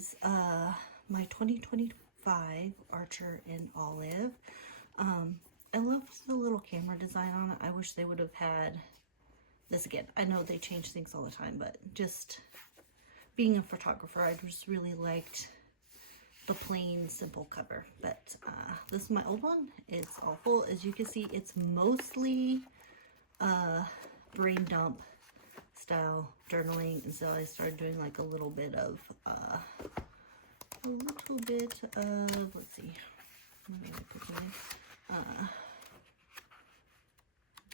is my 2025 Archer in Olive. I love the little camera design on it. I wish they would have had this again. I know they change things all the time, but just being a photographer, I just really liked the plain, simple cover. But this is my old one. It's awful. As you can see, it's mostly brain dump style journaling, and so I started doing like a little bit of let's see,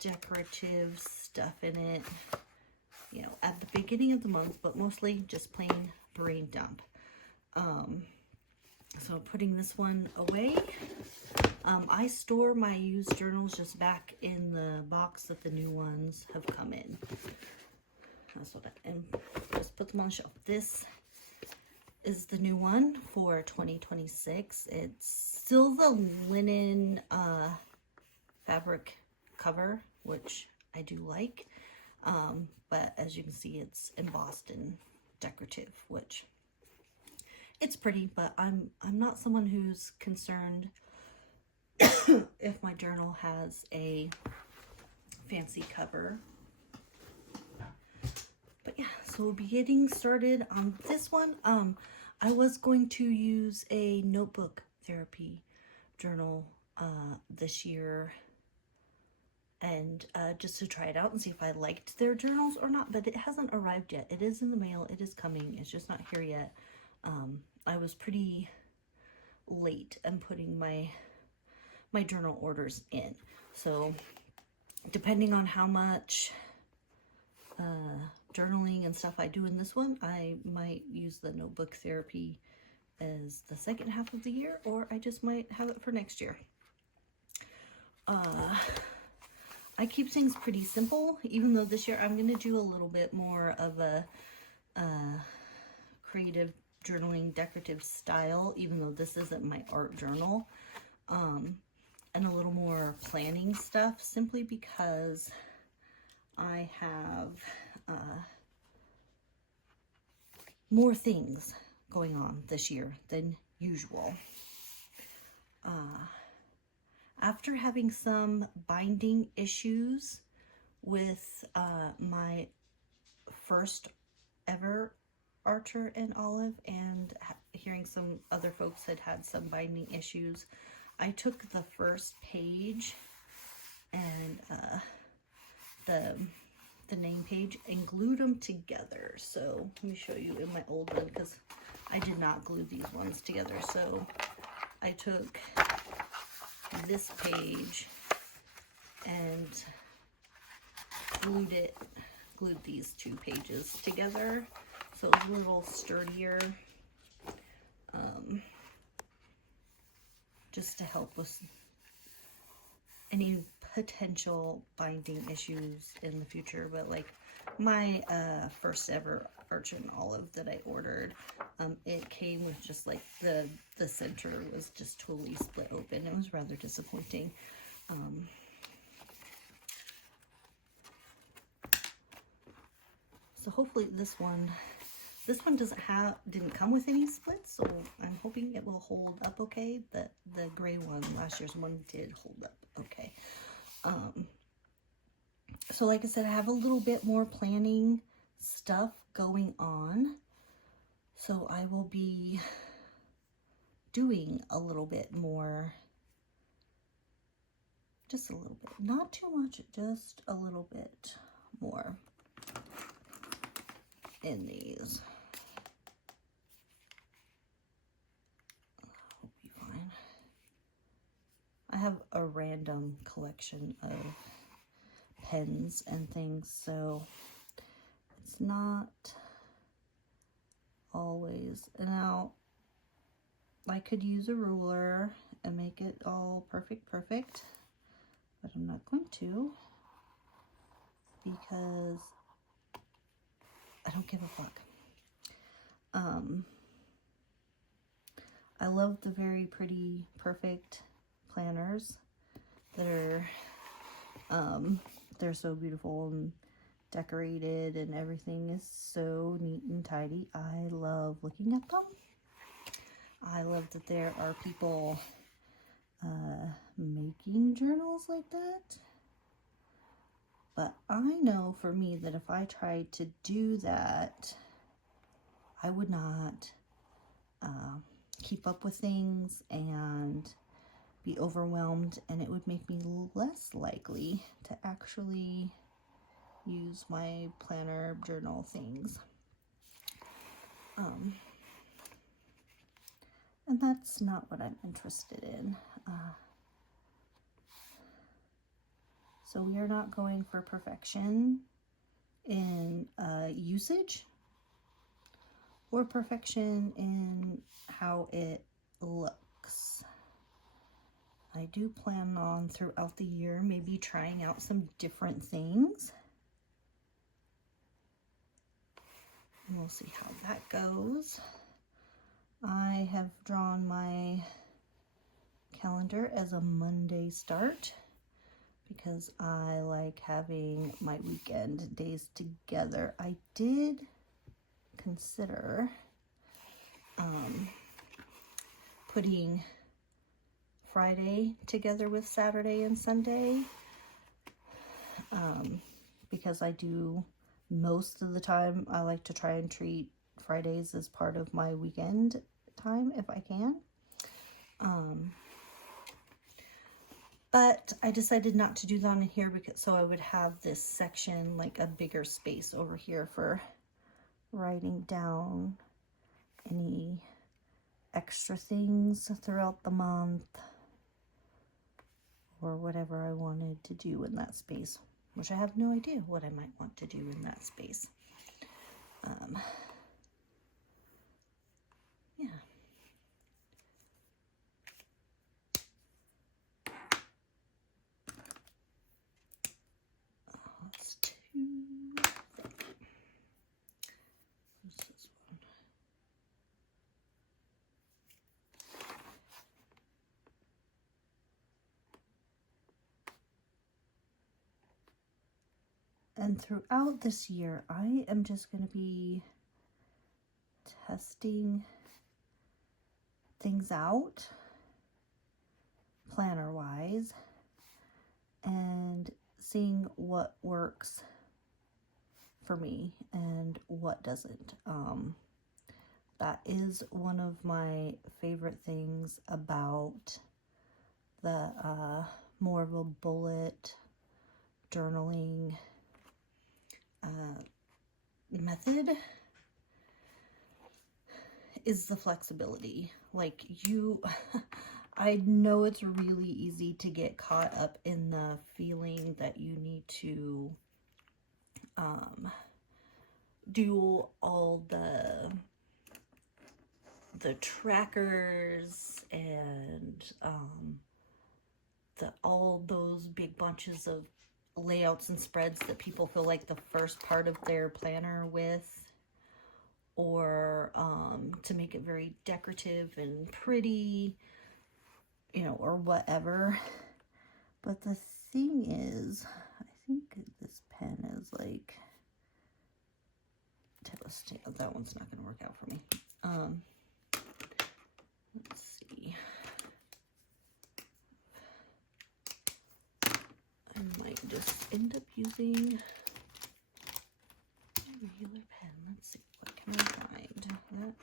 decorative stuff in it, you know, at the beginning of the month, but mostly just plain brain dump. So putting this one away. I store my used journals just back in the box that the new ones have come in. That's what and just put them on the shelf. This is the new one for 2026. It's still the linen fabric cover, which I do like. But as you can see, it's embossed and decorative, which it's pretty, but I'm not someone who's concerned if my journal has a fancy cover. But yeah, so we'll be getting started on this one. I was going to use a notebook therapy journal this year, and just to try it out and see if I liked their journals or not, but it hasn't arrived yet. It is in the mail. It is coming. It's just not here yet. I was pretty late in putting my journal orders in, so depending on how much journaling and stuff I do in this one, I might use the notebook therapy as the second half of the year, or I just might have it for next year. I keep things pretty simple, even though this year I'm going to do a little bit more of a creative journaling decorative style, even though this isn't my art journal, and a little more planning stuff, simply because I have more things going on this year than usual. After having some binding issues with my first ever Archer and Olive, and hearing some other folks had some binding issues, I took the first page and the name page and glued them together. So let me show you in my old one, because I did not glue these ones together. So I took this page and glued these two pages together, so it's a little sturdier, just to help with any potential binding issues in the future. But like my first ever Archer and Olive that I ordered, it came with just like the center was just totally split open. It was rather disappointing. So hopefully this one didn't come with any splits, so I'm hoping it will hold up okay. The gray one, last year's one, did hold up okay. So like I said, I have a little bit more planning stuff going on, so I will be doing a little bit more, just a little bit, not too much, just a little bit more in these. Hope you fine. I have a random collection of pens and things, so it's not always. Now I could use a ruler and make it all perfect, but I'm not going to, because I don't give a fuck. I love the very pretty, perfect planners that are, they're so beautiful, and decorated and everything is so neat and tidy. I love looking at them. I love that there are people making journals like that. But I know for me that if I tried to do that, I would not keep up with things and be overwhelmed, and it would make me less likely to actually use my planner journal things. And that's not what I'm interested in. So we are not going for perfection in usage or perfection in how it looks. I do plan on throughout the year maybe trying out some different things. And we'll see how that goes. I have drawn my calendar as a Monday start because I like having my weekend days together. I did consider putting Friday together with Saturday and Sunday because I do most of the time. I like to try and treat Fridays as part of my weekend time if I can. But I decided not to do that in here because so I would have this section, like a bigger space over here for writing down any extra things throughout the month or whatever I wanted to do in that space, which I have no idea what I might want to do in that space. Yeah. That's two. What's this one? And throughout this year, I am just going to be testing things out, planner-wise, and seeing what works for me and what doesn't. That is one of my favorite things about the more of a bullet journaling method is the flexibility. Like I know it's really easy to get caught up in the feeling that you need to do all the trackers and all those big bunches of layouts and spreads that people feel like the first part of their planner with, or to make it very decorative and pretty, you know, or whatever. But the thing is, I think this pen is like, that one's not going to work out for me. Let's see. I might just end up using a regular pen. Let's see, what can I find? That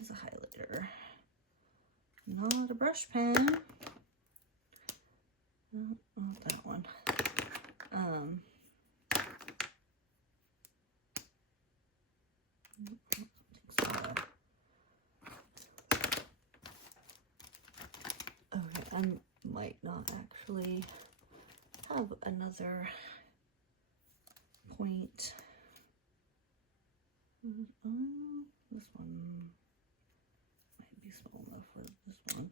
is a highlighter. Not a brush pen. No, not that one. Okay, I might not actually have another point. This one might be small enough for this one.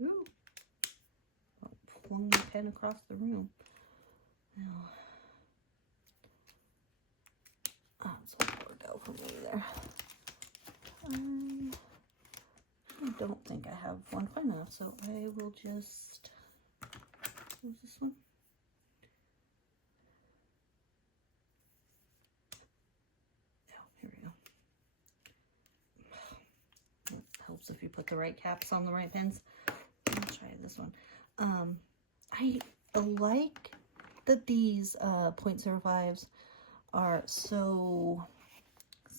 Ooh. Flung my pen across the room. Now, that's what worked out for me there. I don't think I have one fine enough, so I will just, what's this one? helps if you put the right caps on the right pens. I'll try this one. I like that these .05s are so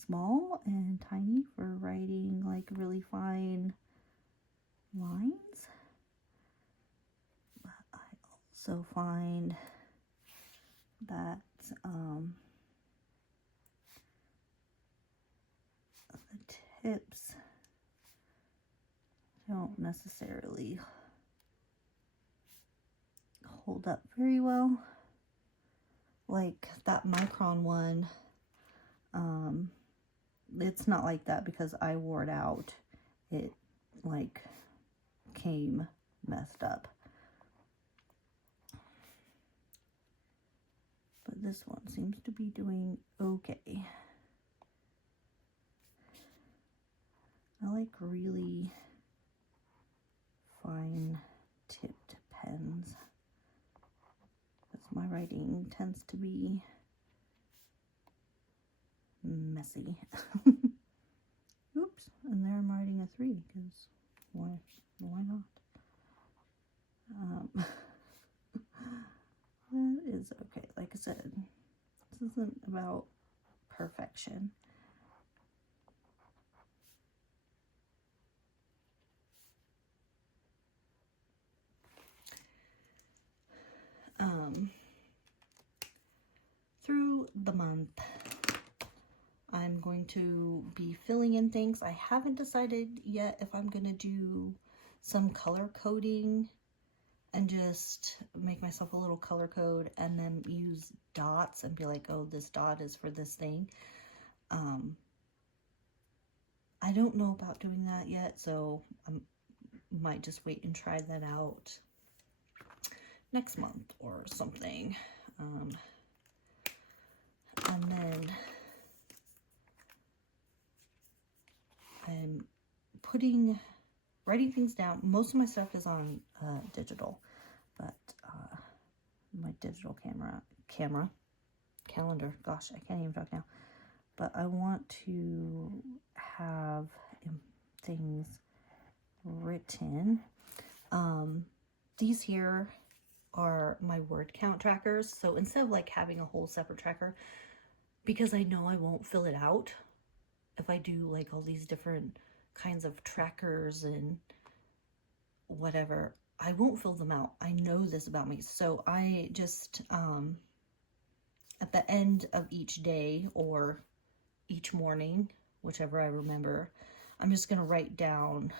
small and tiny for writing like really fine lines. But I also find that the tips don't necessarily hold up very well. Like that Micron one, it's not like that because I wore it out. It like came messed up. But this one seems to be doing okay. I like really fine tipped pens because my writing tends to be messy. Oops, and there I'm writing a 3 because why not? That is okay. Like I said, this isn't about perfection. Through the month, I'm going to be filling in things. I haven't decided yet if I'm going to do some color coding and just make myself a little color code and then use dots and be like, oh, this dot is for this thing. I don't know about doing that yet, so I might just wait and try that out next month or something. And then I'm writing things down. Most of my stuff is on digital, but my digital calendar, gosh, I can't even talk now. But I want to have things written. These here are my word count trackers. So instead of like having a whole separate tracker, because I know I won't fill it out if I do like all these different kinds of trackers and whatever, I won't fill them out. I know this about me. So I just, at the end of each day or each morning, whichever I remember, I'm just going to write down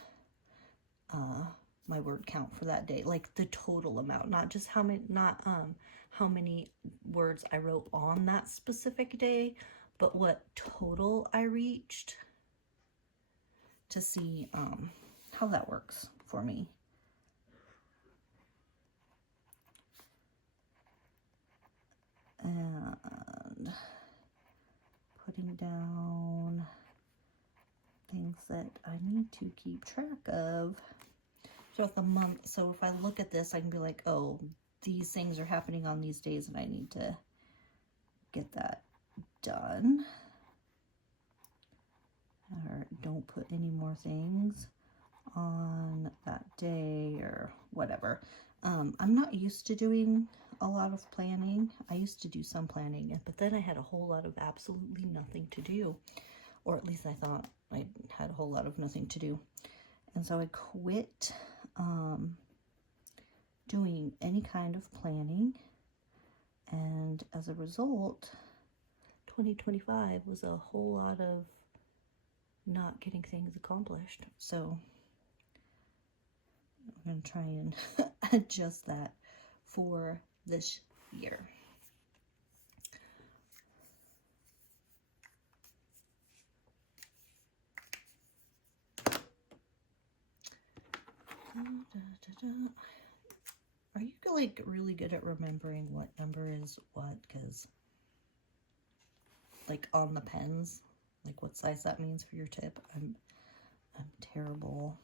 my word count for that day, like the total amount, not just how many words I wrote on that specific day, but what total I reached, to see how that works for me. And putting down things that I need to keep track of throughout the month. So if I look at this, I can be like, oh, these things are happening on these days and I need to get that done. Or don't put any more things on that day or whatever. I'm not used to doing a lot of planning. I used to do some planning, but then I had a whole lot of absolutely nothing to do. Or at least I thought I had a whole lot of nothing to do. And so I quit doing any kind of planning. And as a result, 2025 was a whole lot of not getting things accomplished. So I'm going to try and adjust that for this year. Are you like really good at remembering what number is what? Because like on the pens, like what size that means for your tip, I'm terrible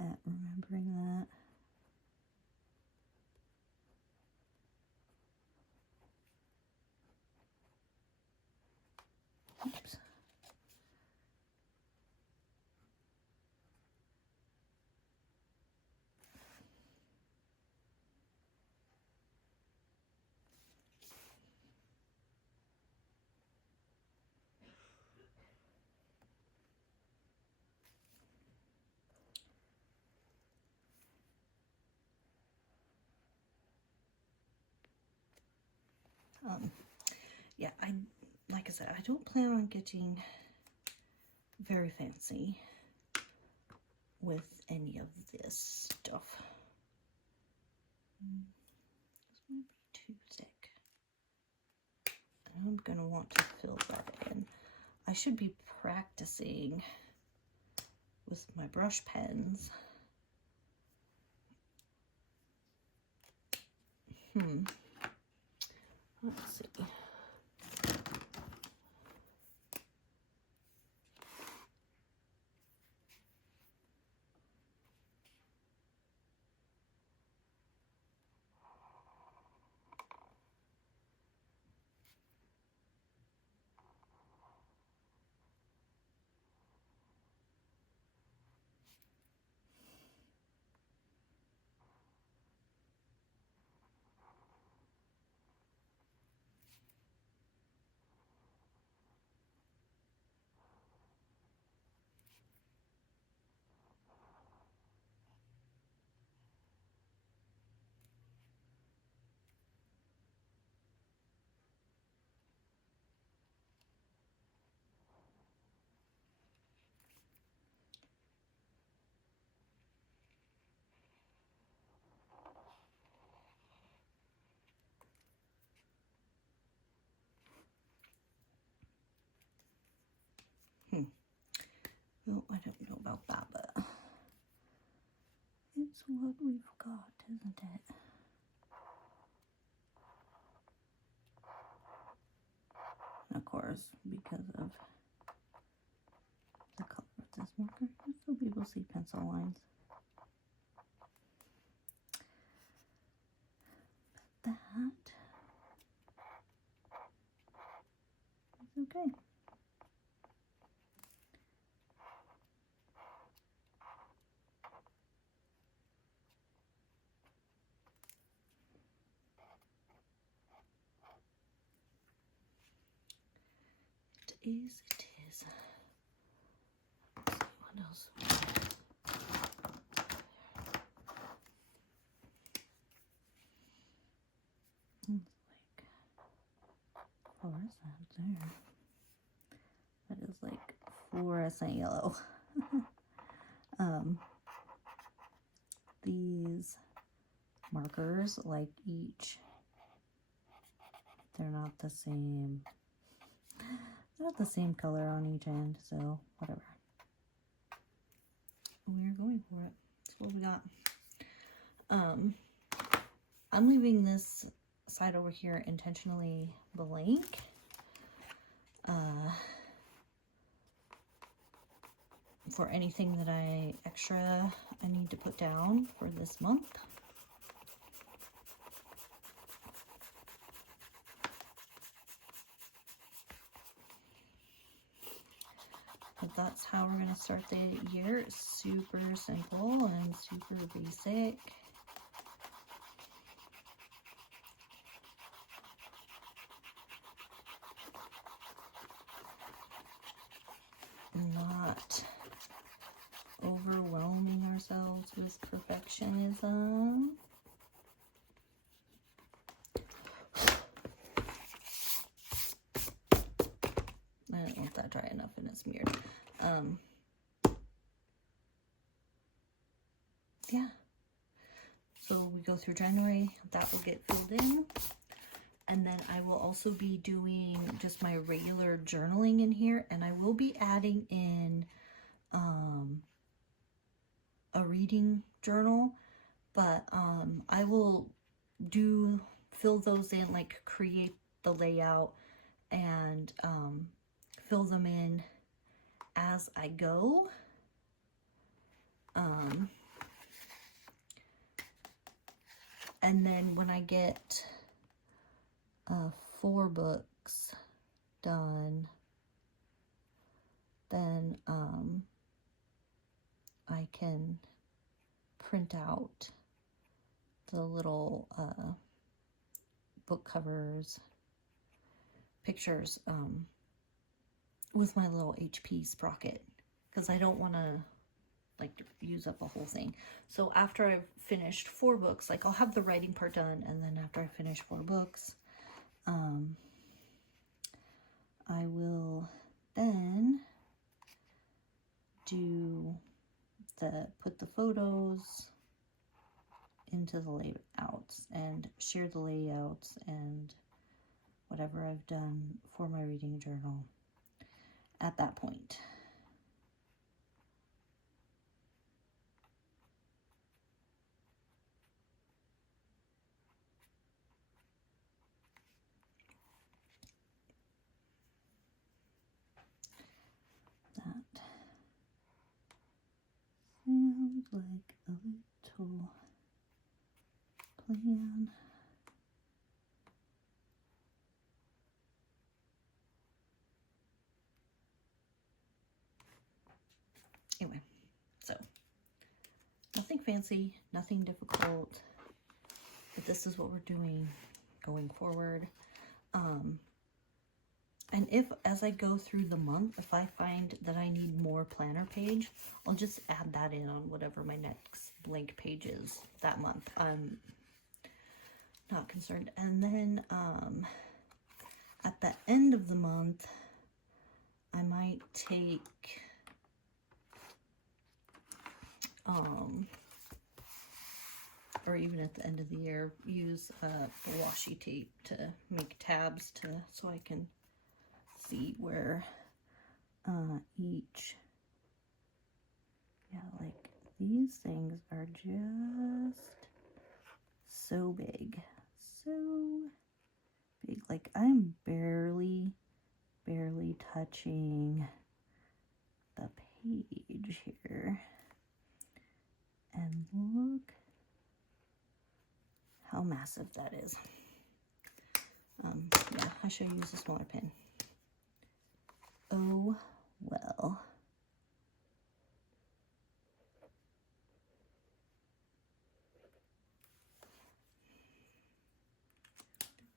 at remembering that. Oops. Yeah, like I said, I don't plan on getting very fancy with any of this stuff. This might be too thick. I'm gonna want to fill that in. I should be practicing with my brush pens. Let's see. Well, I don't know about that, but it's what we've got, isn't it? And of course, because of the color of this marker, so people see pencil lines. But that is okay. It is, it is. Let's see what else. It's like fluorescent there. That is like fluorescent yellow. These markers, like each, they're not the same. They're not the same color on each end, so whatever. We're going for it. That's what we got. I'm leaving this side over here intentionally blank. For anything that I need to put down for this month. But that's how we're going to start the year. It's super simple and super basic. Not overwhelming ourselves with perfectionism. I don't want that dry enough and it's smeared. Yeah. So we go through January, that will get filled in. And then I will also be doing just my regular journaling in here, and I will be adding in a reading journal, but I will fill those in, like create the layout and fill them in as I go. And then when I get 4 books done, then I can print out the little book covers, pictures with my little HP sprocket, because I don't want to like use up a whole thing. So after I've finished 4 books, like I'll have the writing part done, and then after I finish 4 books, I will then put the photos into the layouts and share the layouts and whatever I've done for my reading journal at that point. That sounds like a little plan. Anyway, so nothing fancy, nothing difficult, but this is what we're doing going forward. And if, as I go through the month, if I find that I need more planner page, I'll just add that in on whatever my next blank page is that month. I'm not concerned. And then at the end of the month, I might take or even at the end of the year, use the washi tape to make tabs so I can see where each, like these things are just so big, like I'm barely touching the page here, and look how massive that is. Yeah, I should use a smaller pen. Oh well.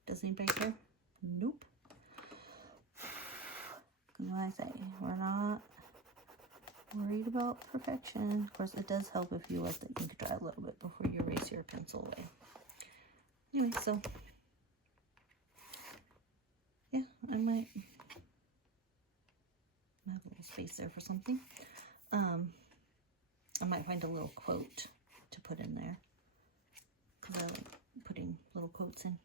Does anybody care? Nope. What I say? We're not worried about perfection. Of course, it does help if you let the ink dry a little bit before you erase your pencil away. Anyway, so yeah, I might have a little space there for something. I might find a little quote to put in there because I like putting little quotes in.